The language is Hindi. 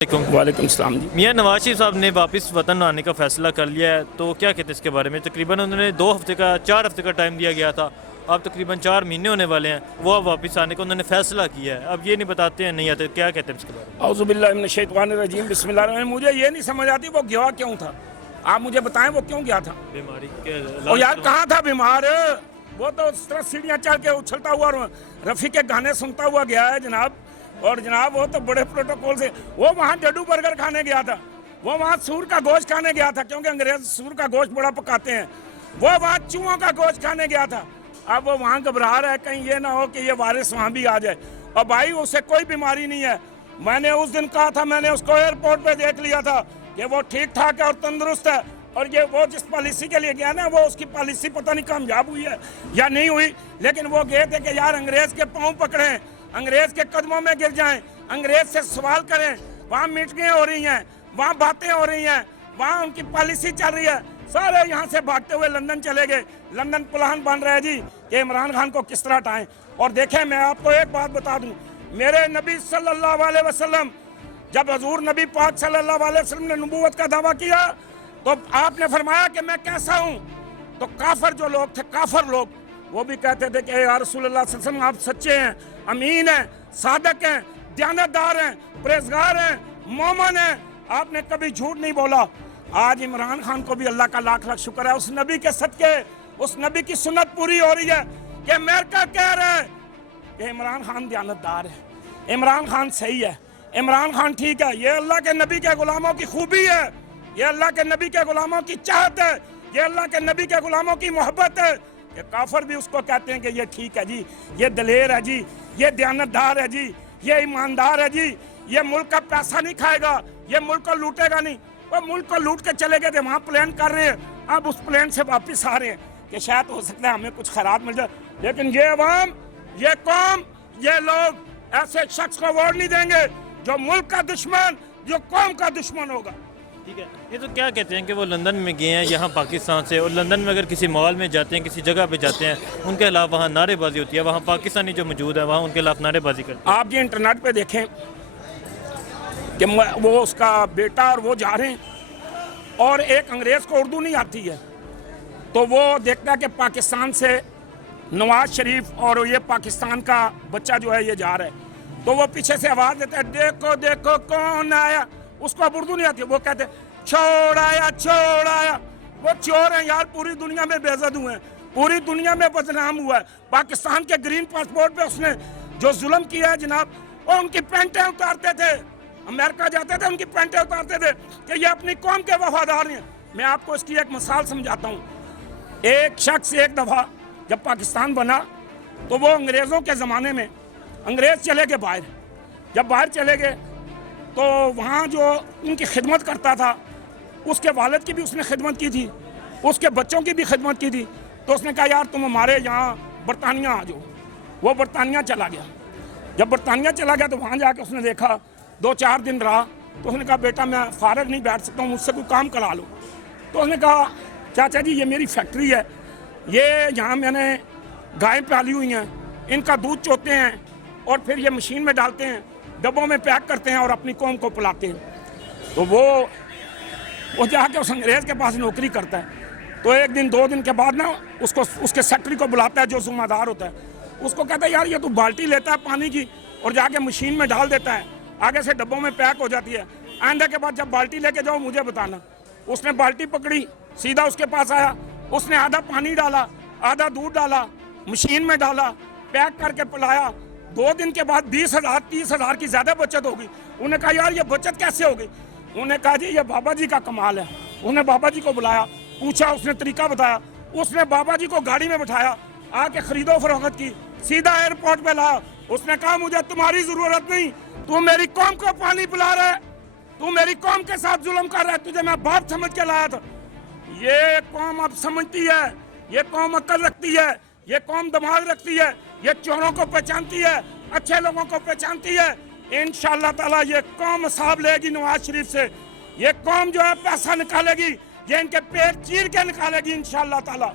वालेकुम सलाम जी। मियां नवाज शरीफ साहब ने वापस वतन आने का फैसला कर लिया है, तो क्या कहते हैं इसके बारे में? तकरीबन उन्होंने 4 हफ्ते का टाइम दिया गया था, अब तकरीबन 4 महीने होने वाले हैं। वो अब वापस आने का उन्होंने फैसला किया है। अब ये नहीं बताते हैं, नहीं आते, क्या कहते हैं इसके बारे में? औज़ुबिल्लाहि मिनश्शैतानिर्रजीम बिस्मिल्लाह। मुझे ये नहीं समझ आती वो गया क्यों था। आप मुझे बताएं वो क्यों गया था। बीमारी के और यार कहाँ था बीमार, वो तो उस तरह सीढ़ियाँ चढ़ के उछलता हुआ रफ़ी के गाने सुनता हुआ गया है जनाब। और जनाब वो तो बड़े प्रोटोकॉल से वो वहाँ डड्डू बर्गर खाने गया था, वो वहाँ सूर का गोश्त खाने गया था, क्योंकि अंग्रेज सूर का गोश्त बड़ा पकाते हैं। वो वहाँ चूहों का गोश्त खाने गया था। अब वो वहाँ घबरा रहा है कहीं ये ना हो कि ये वायरस वहाँ भी आ जाए। और भाई उसे कोई बीमारी नहीं है। मैंने उस दिन कहा था, मैंने उसको एयरपोर्ट पे देख लिया था कि वो ठीक ठाक है और तंदुरुस्त है। और ये वो जिस पॉलिसी के लिए गया ना, वो उसकी पॉलिसी पता नहीं कामयाब हुई है या नहीं हुई, लेकिन वो गए थे कि यार अंग्रेज के पाँव पकड़ें, अंग्रेज के कदमों में गिर जाएं, अंग्रेज से सवाल करें। वहाँ मीटिंगें हो रही हैं, वहाँ बातें हो रही हैं, वहाँ उनकी पॉलिसी चल रही है। सारे यहाँ से भागते हुए लंदन चले गए। लंदन प्लान बन रहा है जी कि इमरान खान को किस तरह हटाएं। और देखें, मैं आपको एक बात बता दूं, मेरे नबी सल्लल्लाहु अलैहि वसल्लम, जब हजूर नबी पाक सल्लल्लाहु अलैहि वसल्लम ने नबूवत का दावा किया तो आपने फरमाया कि मैं कैसा हूँ। तो काफर जो लोग थे, काफर लोग, वो भी कहते थे कि या रसूलुल्लाह सल्लल्लाहु अलैहि वसल्लम आप सच्चे हैं, अमीन हैं, सादक हैं, दयानतदार हैं, परहेजगार हैं, मोमन हैं, आपने कभी झूठ नहीं बोला। आज इमरान खान को भी अल्लाह का लाख लाख शुक्र है, उस नबी के सदके, उस नबी की सुन्नत पूरी हो रही है कि अमेरिका कह रहा है कि इमरान खान दयानतदार है, इमरान खान सही है, इमरान खान ठीक है। ये अल्लाह के नबी के गुलामों की खूबी है, ये अल्लाह के नबी के गुलामों की चाहत है, ये अल्लाह के नबी के गुलामों की मोहब्बत है कि काफर भी उसको कहते हैं कि ये ठीक है जी, ये दलेर है जी, ये दयानतदार है जी, ये ईमानदार है जी, ये मुल्क का पैसा नहीं खाएगा, ये मुल्क को लूटेगा नहीं। वो मुल्क को लूट के चले गए थे, वहाँ प्लान कर रहे हैं, अब उस प्लान से वापस आ रहे हैं कि शायद हो सकता है हमें कुछ खैरात मिल जाए। लेकिन ये अवाम, ये कौम, ये लोग ऐसे शख्स को वोट नहीं देंगे जो मुल्क का दुश्मन, जो कौम का दुश्मन होगा। ठीक है, ये तो क्या कहते हैं कि वो लंदन में गए हैं यहाँ पाकिस्तान से, और लंदन में अगर किसी मॉल में जाते हैं, किसी जगह पे जाते हैं, उनके अलावा वहाँ नारेबाजी होती है, वहाँ पाकिस्तानी जो मौजूद है वहाँ उनके खिलाफ नारेबाजी करते हैं। आप जी इंटरनेट पे देखें कि वो उसका बेटा और वो जा रहे हैं, और एक अंग्रेज़ को उर्दू नहीं आती है, तो वो देखता है कि पाकिस्तान से नवाज शरीफ और ये पाकिस्तान का बच्चा जो है ये जा रहा है, तो वो पीछे से आवाज़ देता है, देखो देखो कौन आया। उसको अब उर्दू नहीं आती, वो कहते छोड़ आया, छोड़ आया। वो चोर है यार, पूरी दुनिया में बेइज्जत हुए हैं, पूरी दुनिया में बदनाम हुआ है। पाकिस्तान के ग्रीन पासपोर्ट पे उसने जो जुल्म किया है जनाब, वो उनकी पेंटें उतारते थे, अमेरिका जाते थे उनकी पेंटें उतारते थे कि ये अपनी कौम के वफादार हैं। मैं आपको इसकी एक मिसाल समझाता हूँ। एक शख्स एक दफ़ा जब पाकिस्तान बना तो वो अंग्रेज़ों के ज़माने में अंग्रेज़ चले गए बाहर। जब बाहर चले गए तो वहाँ जो उनकी खिदमत करता था, उसके वालिद की भी उसने खिदमत की थी, उसके बच्चों की भी खिदमत की थी। तो उसने कहा यार तुम हमारे यहाँ बरतानिया आ जाओ। वो बरतानिया चला गया। जब बरतानिया चला गया तो वहाँ जाके उसने देखा, 2-4 दिन रहा, तो उसने कहा बेटा मैं फारग नहीं बैठ सकता हूँ, मुझसे कोई काम करा लो। तो उसने कहा चाचा जी ये मेरी फैक्ट्री है, ये यहाँ मैंने गायें पाली हुई हैं, इनका दूध चोते हैं और फिर ये मशीन में डालते हैं, डब्बों में पैक करते हैं और अपनी कौम को पिलाते हैं। तो वो जाके उस अंग्रेज़ के पास नौकरी करता है। तो एक दिन 2 दिन के बाद ना उसको उसके सेक्रेटरी को बुलाता है जो ज़िम्मेदार होता है। उसको कहता है यार ये तो बाल्टी लेता है पानी की और जाके मशीन में डाल देता है, आगे से डब्बों में पैक हो जाती है, आंदे के बाद जब बाल्टी लेके जाओ मुझे बताना। उसने बाल्टी पकड़ी, सीधा उसके पास आया, उसने आधा पानी डाला, आधा दूध डाला, मशीन में डाला, पैक करके पिलाया। 2 दिन के बाद 20,000-30,000 की ज़्यादा बचत होगी। उन्हें कहा यार ये बचत कैसे होगी? उन्हें कहा जी ये बाबा जी का कमाल है। उन्हें बाबा जी को बुलाया, पूछा, उसने तरीका बताया, उसने बाबा जी को गाड़ी में बिठाया, आके खरीदो फरोख्त की, सीधा एयरपोर्ट पे लाया। उसने कहा मुझे तुम्हारी ज़रूरत नहीं, तू मेरी कौम को पानी पिला रहा है, तू मेरी कौम के साथ जुल्म कर रहा है, तुझे मैं बाप समझ के लाया था। ये कौम अब समझती है, ये कौम अक्ल रखती है, ये कौम दिमाग रखती है, ये चोरों को पहचानती है, अच्छे लोगों को पहचानती है। इंशाअल्लाह ताला ये कौम हिसाब लेगी नवाज शरीफ से। ये कौम जो है पैसा निकालेगी, ये इनके पेट चीर के निकालेगी इंशाअल्लाह ताला।